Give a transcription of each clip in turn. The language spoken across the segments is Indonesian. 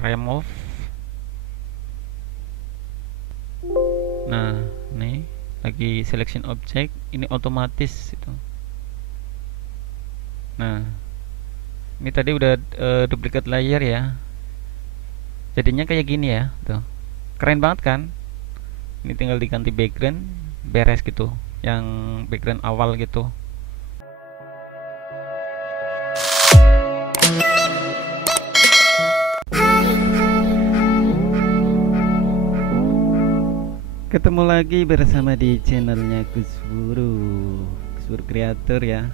remove. Nah, nih lagi selection object, ini otomatis itu. Nah, ini tadi udah duplicate layer ya. Jadinya kayak gini ya, tuh. Keren banget kan? Ini tinggal diganti background, beres gitu. Yang background awal gitu. Ketemu lagi bersama di channelnya Kusburu Creator ya.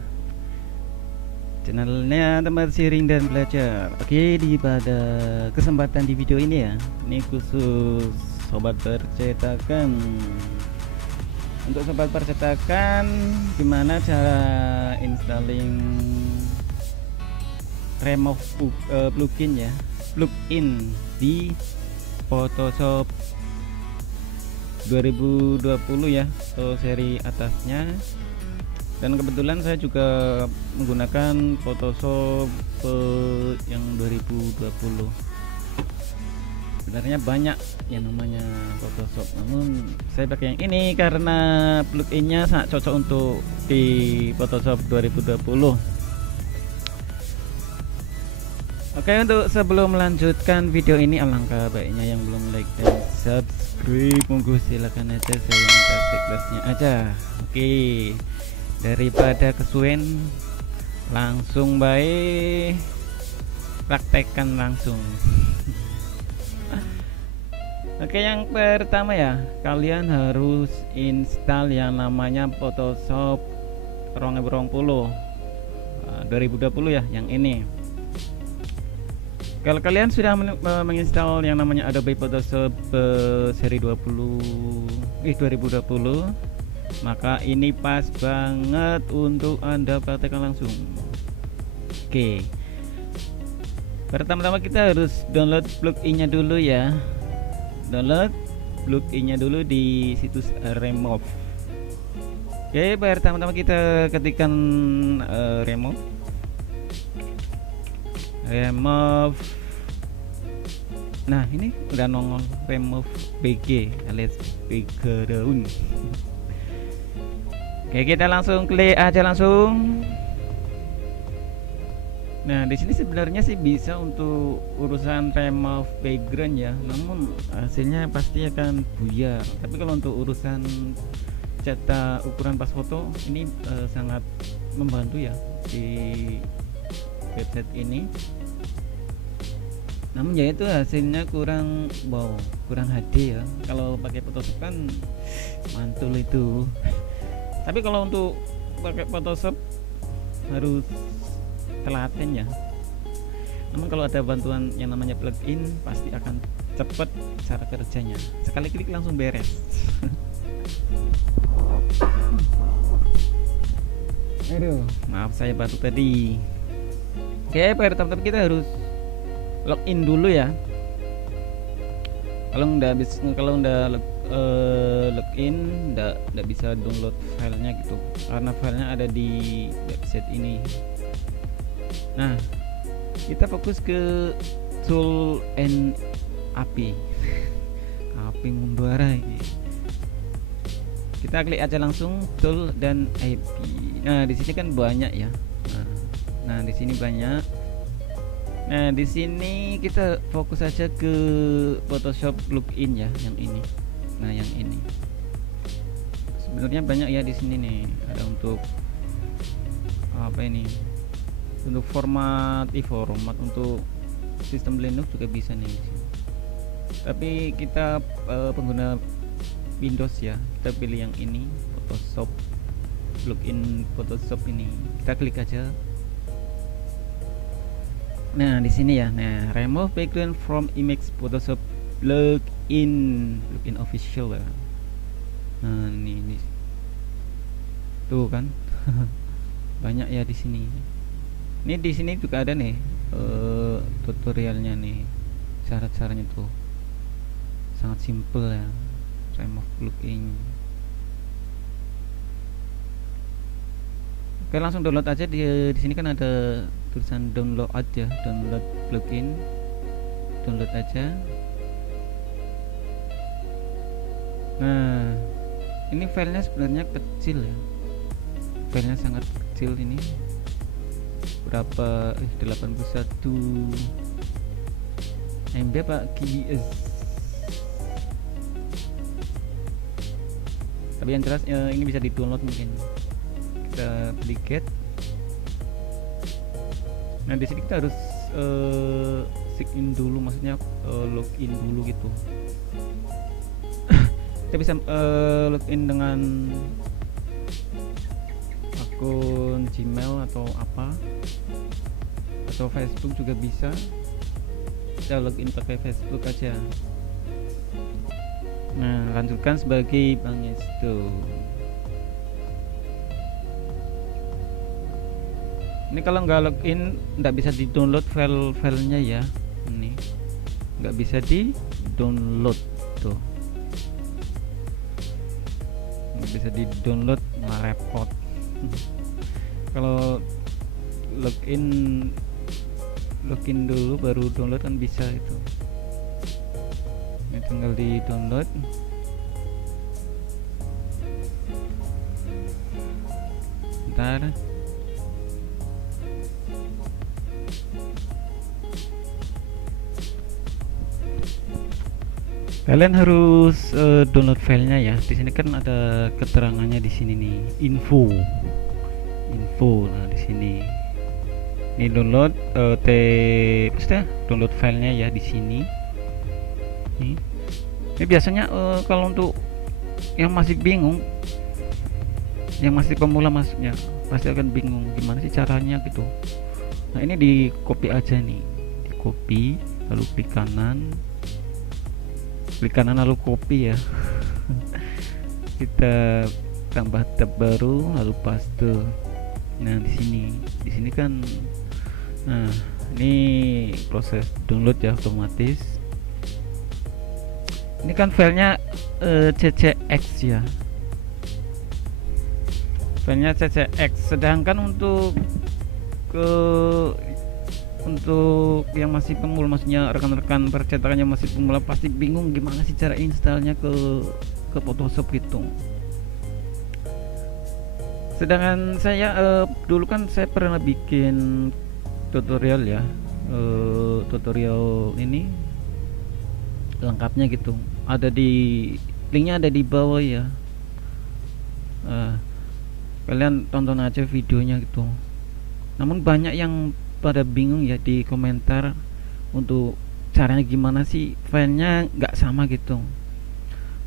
Channelnya tempat sharing dan belajar. Oke, pada kesempatan di video ini ya, ini khusus sobat percetakan. Untuk sobat percetakan, gimana cara installing remove plugin ya, plugin di Photoshop 2020 ya, atau seri atasnya. Dan kebetulan saya juga menggunakan Photoshop yang 2020. Sebenarnya banyak yang namanya Photoshop, namun saya pakai yang ini karena pluginnya sangat cocok untuk di Photoshop 2020. Oke, untuk sebelum melanjutkan video ini, alangkah baiknya yang belum like dan subscribe, monggo silakan aja, saya minta seklasnya aja. Oke, daripada kesuwen, langsung baik praktekkan langsung. Oke, yang pertama ya, kalian harus install yang namanya Photoshop 2020 ya, yang ini. Kalau kalian sudah menginstal yang namanya Adobe Photoshop seri 2020, maka ini pas banget untuk Anda praktekkan langsung. Oke. Pertama-tama kita harus download pluginnya dulu ya. Download pluginnya dulu di situs remove. Oke, pertama-tama kita ketikkan remove. Nah, ini udah nongol remove BG alias background. Oke, kita langsung klik aja langsung. Nah, di sini sebenarnya sih bisa untuk urusan remove background ya, namun hasilnya pasti akan buyar. Tapi kalau untuk urusan cetak ukuran pas foto, ini sangat membantu ya di website ini. Namun ya itu hasilnya kurang HD ya. Kalau pakai Photoshop kan mantul itu. Tapi kalau untuk pakai Photoshop harus telaten ya. Namun kalau ada bantuan yang namanya plugin, pasti akan cepat cara kerjanya. Sekali klik langsung beres. Aduh, maaf saya batuk tadi. Oke, pertama-tama kita harus login dulu ya. Kalau udah login, nggak bisa download filenya gitu, karena filenya ada di website ini. Nah, kita fokus ke tool and API. API membara ini. Kita klik aja langsung tool dan API. Nah, di sini kan banyak ya. Nah, di sini banyak. Nah, di sini kita fokus aja ke Photoshop plugin ya, yang ini. Nah, yang ini. Sebenarnya banyak ya di sini nih. Ada untuk apa ini? Untuk format untuk sistem Linux juga bisa nih. Tapi kita pengguna Windows ya, kita pilih yang ini, Photoshop plugin Photoshop ini. Kita klik aja. Nah, di sini ya. Nah, remove background from image Photoshop plugin official ya. Nah, ini tuh kan. Banyak ya di sini. Ini di sini juga ada nih tutorialnya nih. Syarat-syaratnya tuh. Sangat simple ya. Remove plugin. Oke, langsung download aja. Di sini kan ada tulisan download aja, download plugin. download aja. Nah, ini filenya sebenarnya kecil ya, filenya sangat kecil. Ini berapa 81 MB apa KBS, tapi yang jelas ini bisa di download. Mungkin kita dikit. Nah, di sini kita harus sign in dulu, maksudnya login dulu gitu. Kita bisa login dengan akun Gmail atau apa, atau Facebook juga bisa. Kita login pakai Facebook aja. Nah, lanjutkan sebagai Bang Estu. Ini kalau nggak login nggak bisa di download filenya ya. Ini nggak bisa di download tuh, nggak bisa di download, nggak repot. Kalau login dulu baru download kan bisa itu. Ini tinggal di download. Bentar. Kalian harus download filenya ya. Di sini kan ada keterangannya di sini nih, info. Nah, di sini. Ini download download filenya ya di sini. Ini biasanya kalau untuk yang masih bingung, yang masih pemula masuknya, pasti akan bingung gimana sih caranya gitu. Nah, ini di copy aja nih, di copy lalu klik kanan lalu copy ya. Kita tambah tab baru lalu paste. Nah, di sini kan, nah ini proses download ya, otomatis. Ini kan filenya CCX ya, filenya CCX. Sedangkan untuk yang masih pemula, maksudnya rekan-rekan percetakannya masih pemula, pasti bingung gimana sih cara installnya ke Photoshop gitu. Sedangkan saya dulu kan saya pernah bikin tutorial ya, tutorial ini lengkapnya gitu, ada di linknya, ada di bawah ya. Kalian tonton aja videonya gitu. Namun banyak yang pada bingung ya di komentar untuk caranya gimana sih, filenya nggak sama gitu.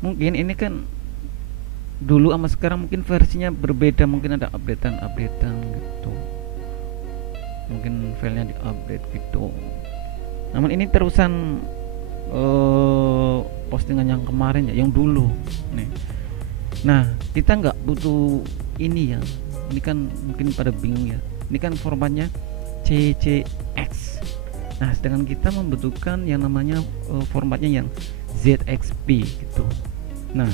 Mungkin ini kan dulu sama sekarang mungkin versinya berbeda, mungkin ada updatean gitu, mungkin filenya di-update gitu. Namun ini terusan postingan yang kemarin ya, yang dulu nih. Nah, kita nggak butuh ini ya. Ini kan mungkin pada bingung ya, ini kan formatnya CCX. Nah, sedangkan kita membutuhkan yang namanya formatnya yang ZXP gitu. Nah,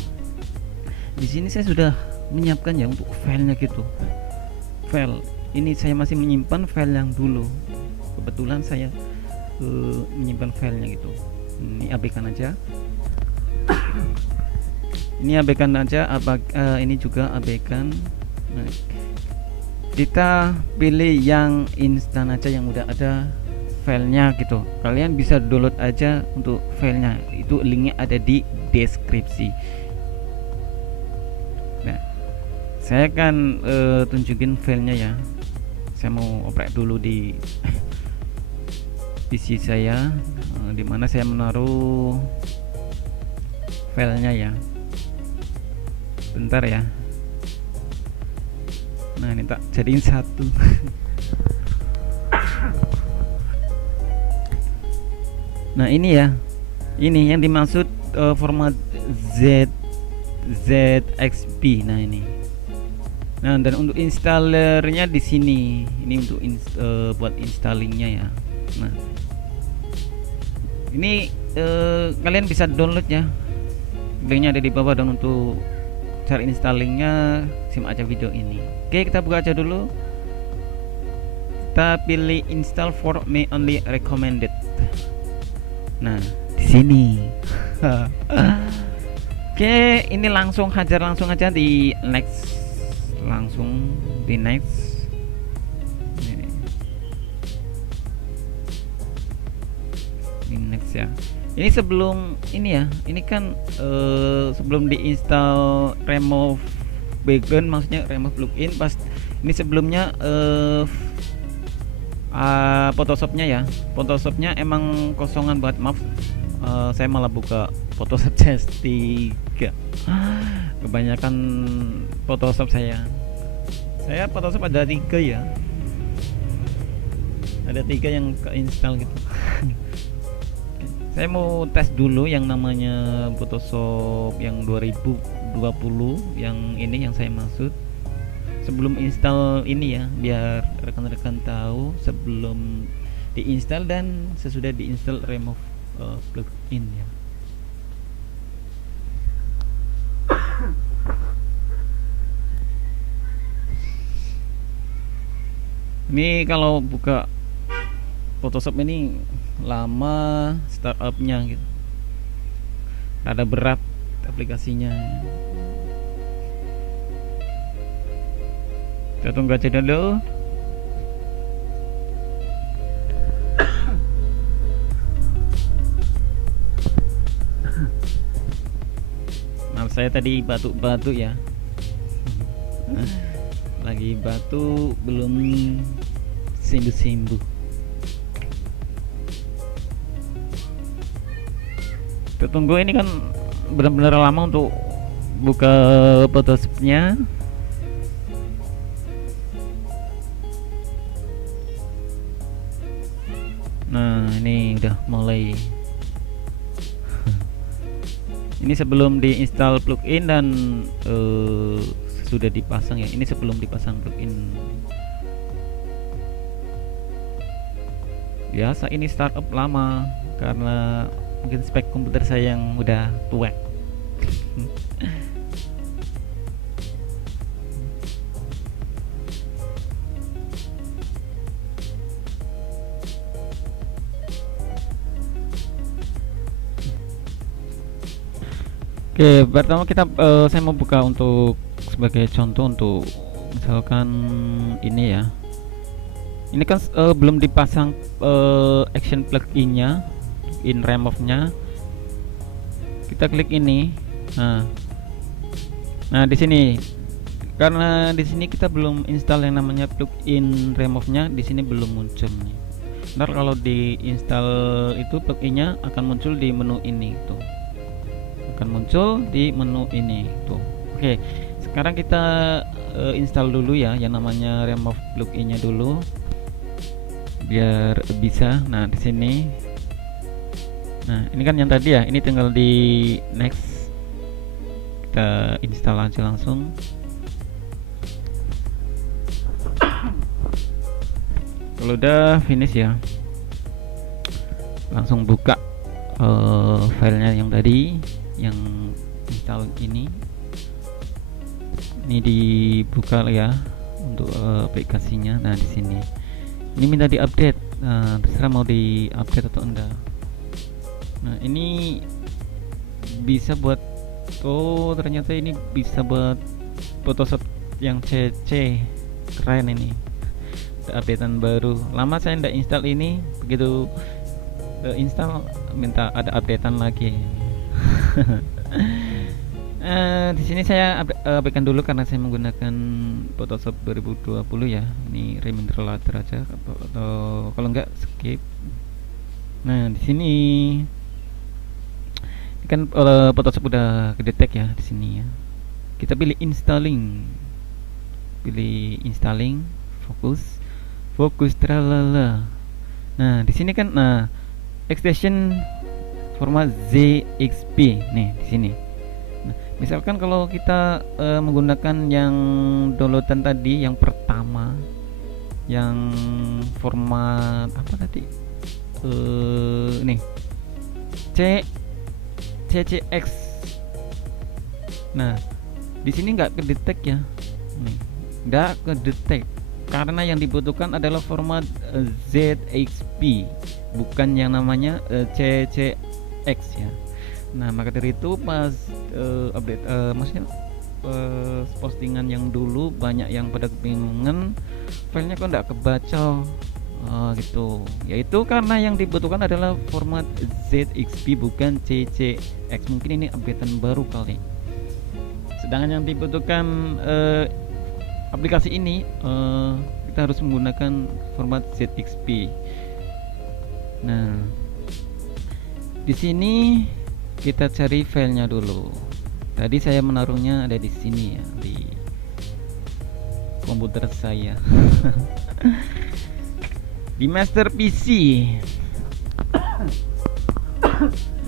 di sini saya sudah menyiapkan ya untuk filenya gitu. File ini saya masih menyimpan file yang dulu. Kebetulan saya menyimpan filenya gitu. Ini abaikan aja. Ini abaikan aja. Ini juga abaikan. Nah, kita pilih yang instan aja, yang udah ada filenya gitu. Kalian bisa download aja untuk filenya, itu linknya ada di deskripsi. Nah, saya akan tunjukin filenya ya. Saya mau oprek dulu di PC saya, dimana saya menaruh filenya ya. Bentar ya. Nah, ini tak jadiin satu. Nah, ini ya, ini yang dimaksud format ZXP. Nah, ini. Nah, dan untuk installernya di sini. Ini untuk buat installingnya ya. Nah, ini kalian bisa download ya. Linknya ada di bawah. Dan untuk cara installingnya simak aja video ini. Oke, kita buka aja dulu. Kita pilih install for me only recommended. Nah, di sini. Oke, ini langsung aja di next. Langsung di next. Ini. Di next ya. Ini sebelum ini ya. Ini kan sebelum diinstal remove background, maksudnya remove plugin, pas ini sebelumnya Photoshopnya ya. Photoshopnya emang kosongan banget, maaf. Saya malah buka Photoshop CS3. Kebanyakan Photoshop saya Photoshop ada 3 ya. Ada 3 yang keinstall gitu. Saya mau tes dulu yang namanya Photoshop yang 2020, yang ini yang saya maksud. Sebelum install ini ya, biar rekan-rekan tahu sebelum diinstal dan sesudah diinstal remove plugin ya. Ini kalau buka Photoshop ini lama startupnya gitu, rada berat aplikasinya. Kita tunggu aja dulu. Maaf, saya tadi batuk-batuk ya. Lagi batuk, belum sembuh-sembuh. Kita tunggu, ini kan benar-benar lama untuk buka Photoshopnya. Nah, ini udah mulai. Ini sebelum diinstal plugin dan sudah dipasang ya. Ini sebelum dipasang plugin. Biasa ini startup lama karena mungkin spek komputer saya yang udah tua. Oke, pertama kita saya mau buka untuk sebagai contoh untuk misalkan ini ya. Ini kan belum dipasang action pluginnya, in remove-nya. Kita klik ini. Nah, di sini karena di sini kita belum install yang namanya plugin remove-nya, di sini belum muncul nih. Ntar kalau diinstal itu pluginnya akan muncul di menu ini tuh. Akan muncul di menu ini tuh. Oke, sekarang kita install dulu ya yang namanya remove pluginnya dulu biar bisa. Nah, di sini. Nah, ini kan yang tadi ya, ini tinggal di next. Kita install aja langsung. Kalau udah finish ya, langsung buka filenya yang tadi, yang install ini dibuka ya untuk aplikasinya. Nah, di sini ini minta diupdate. Nah, terserah mau diupdate atau enggak. Nah, ini bisa buat ternyata ini bisa buat Photoshop yang CC, keren ini. Ada updatean baru. Lama saya ndak install ini, begitu install minta ada updatean lagi. Di sini saya abaikan dulu karena saya menggunakan Photoshop 2020 ya. Ini reminder later aja atau kalau enggak skip. Nah, di sini kan Photoshop udah kedetek ya di sini ya. Kita pilih installing. Fokus tralala. Nah, di sini kan extension format ZXP nih di sini. Nah, misalkan kalau kita menggunakan yang downloadan tadi yang pertama, yang format apa tadi? Nih CCX. Nah, di sini nggak kedetek ya, nih nggak kedetek karena yang dibutuhkan adalah format ZXP. bukan yang namanya CCX ya. Nah maka dari itu pas update maksudnya postingan yang dulu banyak yang pada kebingungan filenya kok nggak kebaca gitu, yaitu karena yang dibutuhkan adalah format ZXP bukan CCX. Mungkin ini updatean baru kali. Sedangkan yang dibutuhkan aplikasi ini kita harus menggunakan format ZXP. Nah di sini kita cari filenya dulu. Tadi saya menaruhnya ada di sini ya, di komputer saya. Di master PC.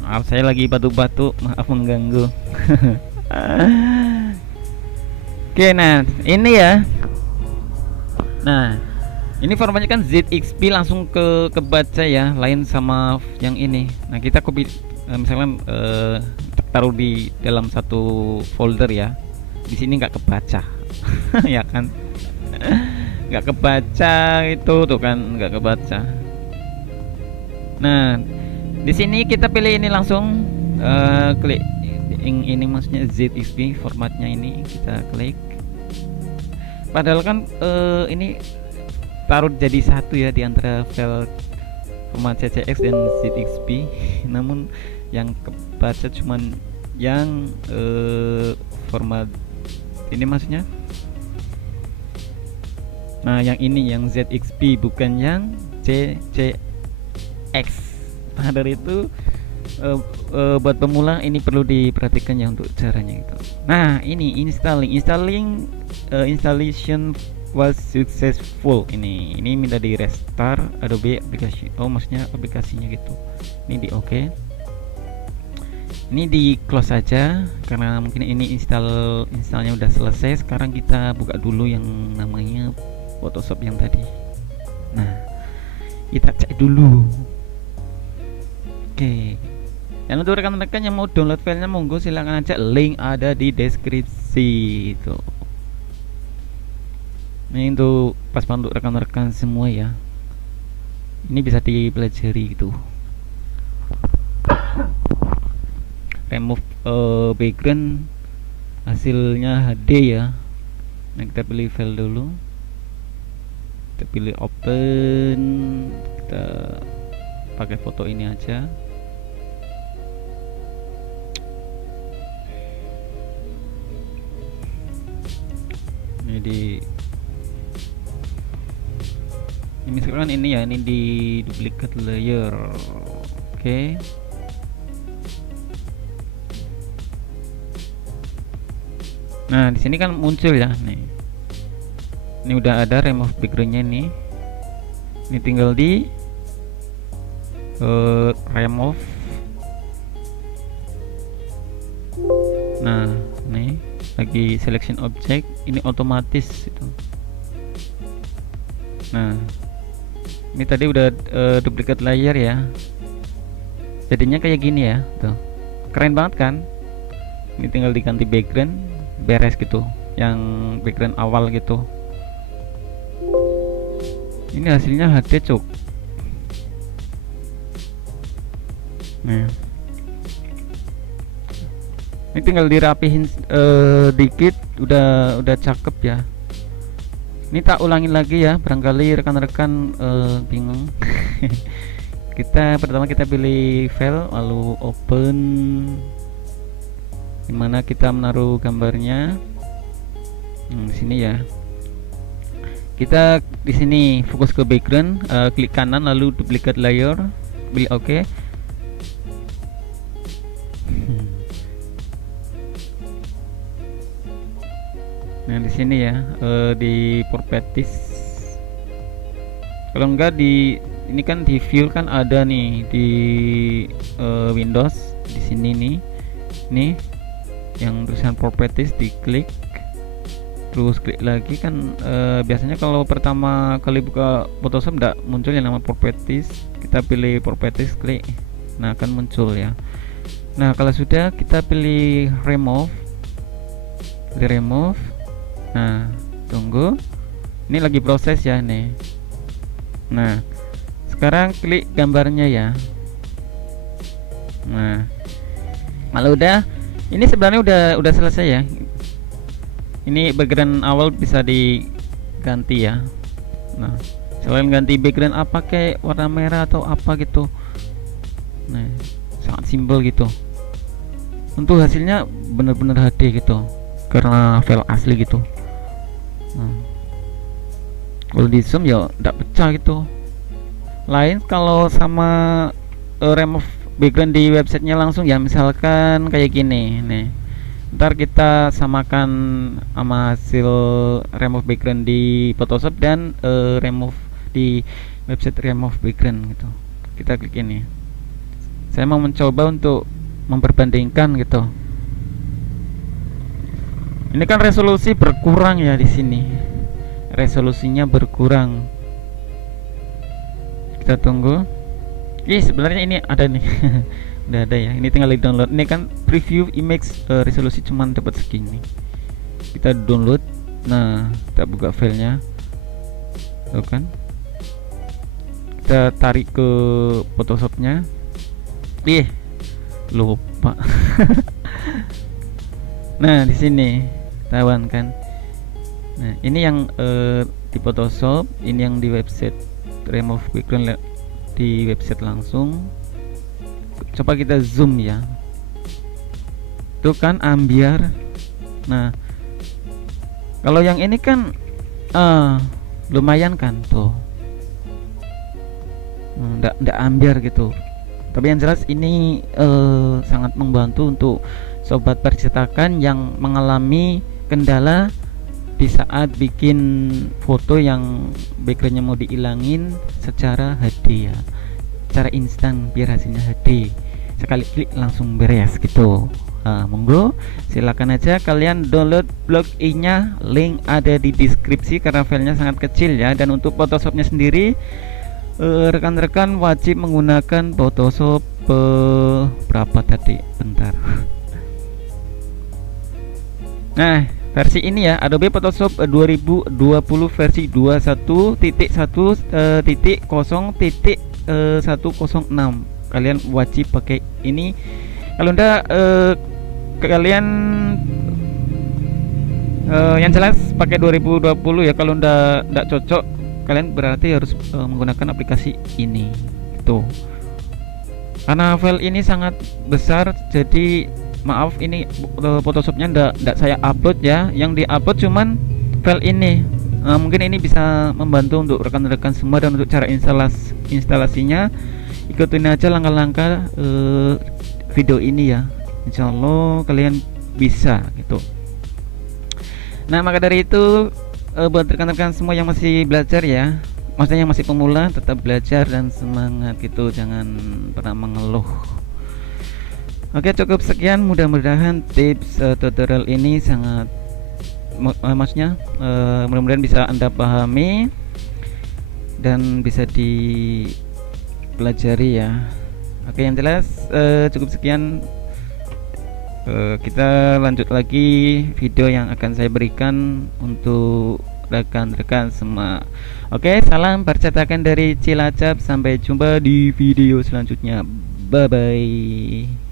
Maaf saya lagi batuk-batuk, maaf mengganggu. Oke, nah ini ya. Nah ini formatnya kan ZXP, langsung kebaca ya, lain sama yang ini. Nah kita copy misalkan taruh di dalam satu folder ya, di sini nggak kebaca. Ya kan, nggak kebaca itu tuh kan, nggak kebaca. Nah di sini kita pilih ini langsung, klik ini maksudnya ZXP formatnya, ini kita klik. Padahal kan ini taruh jadi satu ya di antara file format CCX dan ZXP, namun yang kebaca cuman yang format ini maksudnya. Nah yang ini yang ZXP bukan yang CCX. Nah dari itu buat pemula ini perlu diperhatikan ya untuk caranya itu. Nah ini installation was successful. Ini minta di restart Adobe aplikasi. Oh maksudnya aplikasinya gitu. Ini di oke. Ini di close saja karena mungkin ini installnya udah selesai. Sekarang kita buka dulu yang namanya Photoshop yang tadi. Nah kita cek dulu. Oke. Dan untuk rekan-rekan yang mau download filenya, monggo silahkan aja, link ada di deskripsi itu. Ini untuk pas untuk rekan-rekan semua ya. Ini bisa dipelajari gitu. Remove background, hasilnya HD ya. Nah kita pilih file dulu, kita pilih open, kita pakai foto ini aja. Ini misalkan ini ya, ini di duplicate layer. Oke. Nah di sini kan muncul ya nih. Ini udah ada remove backgroundnya nih. Ini tinggal di remove. Nah nih lagi selection object, ini otomatis itu. Nah ini tadi udah duplicate layer ya, jadinya kayak gini ya tuh, keren banget kan. Ini tinggal diganti background, beres gitu, yang background awal gitu. Ini hasilnya HD cuk. Nah ini tinggal dirapihin dikit, udah cakep ya. Ini tak ulangin lagi ya, barangkali rekan-rekan bingung. Pertama kita pilih file, lalu open, dimana kita menaruh gambarnya. Di sini ya. Kita di sini fokus ke background, klik kanan lalu duplicate layer, pilih oke. Nah di sini ya, di properties. Kalau enggak di ini kan di view kan ada nih di Windows di sini nih yang tulisan properties, diklik terus klik lagi kan. Biasanya kalau pertama kali buka Photoshop enggak muncul yang nama properties, kita pilih properties, klik, nah akan muncul ya. Nah kalau sudah kita pilih remove. Nah tunggu, ini lagi proses ya nih. Nah Sekarang klik gambarnya ya. Nah, kalau udah, ini sebenarnya udah selesai ya. Ini background awal bisa diganti ya. Nah, selain ganti background apa kayak warna merah atau apa gitu. Nah, sangat simpel gitu. Untuk hasilnya bener-bener HD gitu, karena file asli gitu. Nah, kalau di zoom ya tidak pecah gitu. Lain kalau sama remove background di websitenya langsung ya, misalkan kayak gini nih. Ntar kita samakan sama hasil remove background di Photoshop dan remove di website remove background gitu. Kita klik ini. Saya mau mencoba untuk memperbandingkan gitu. Ini kan resolusi berkurang ya di sini. Resolusinya berkurang. Kita tunggu. Sebenarnya ini ada nih. Udah ada ya. Ini tinggal di download. Ini kan preview image, resolusi cuman dapat segini. Kita download. Nah, kita buka filenya. Tuh kan. Kita tarik ke Photoshopnya. Lupa. Nah, di sini tawan kan. Nah, ini yang di Photoshop, ini yang di website remove background di website langsung. Coba kita zoom ya. Tuh kan ambiar. Nah, kalau yang ini kan lumayan kan tuh. Nggak ambiar gitu. Tapi yang jelas ini sangat membantu untuk sobat percetakan yang mengalami kendala di saat bikin foto yang backgroundnya mau dihilangin secara HD ya, secara instan biar hasilnya HD, sekali klik langsung beres gitu. Nah, monggo silakan aja kalian download plugin-nya, link ada di deskripsi karena filenya sangat kecil ya. Dan untuk Photoshopnya sendiri, rekan-rekan wajib menggunakan Photoshop berapa tadi? Bentar. Nah, versi ini ya, Adobe Photoshop 2020 versi 21.1.0.106. Kalian wajib pakai ini. Kalau enggak kalian yang jelas pakai 2020 ya. Kalau enggak cocok, kalian berarti harus menggunakan aplikasi ini tuh. Karena file ini sangat besar, jadi maaf ini Photoshopnya ndak saya upload ya. Yang diupload cuman file ini. Mungkin ini bisa membantu untuk rekan-rekan semua. Dan untuk cara instalasinya, ikutin aja langkah-langkah video ini ya. Insya Allah kalian bisa gitu. Nah, maka dari itu buat rekan-rekan semua yang masih belajar ya, maksudnya yang masih pemula, tetap belajar dan semangat gitu, jangan pernah mengeluh. Oke, cukup sekian. Mudah-mudahan tips tutorial ini sangat mudah-mudahan bisa Anda pahami dan bisa dipelajari ya. Oke, yang jelas cukup sekian. Kita lanjut lagi video yang akan saya berikan untuk rekan-rekan semua. Oke, salam percetakan dari Cilacap. Sampai jumpa di video selanjutnya. Bye bye.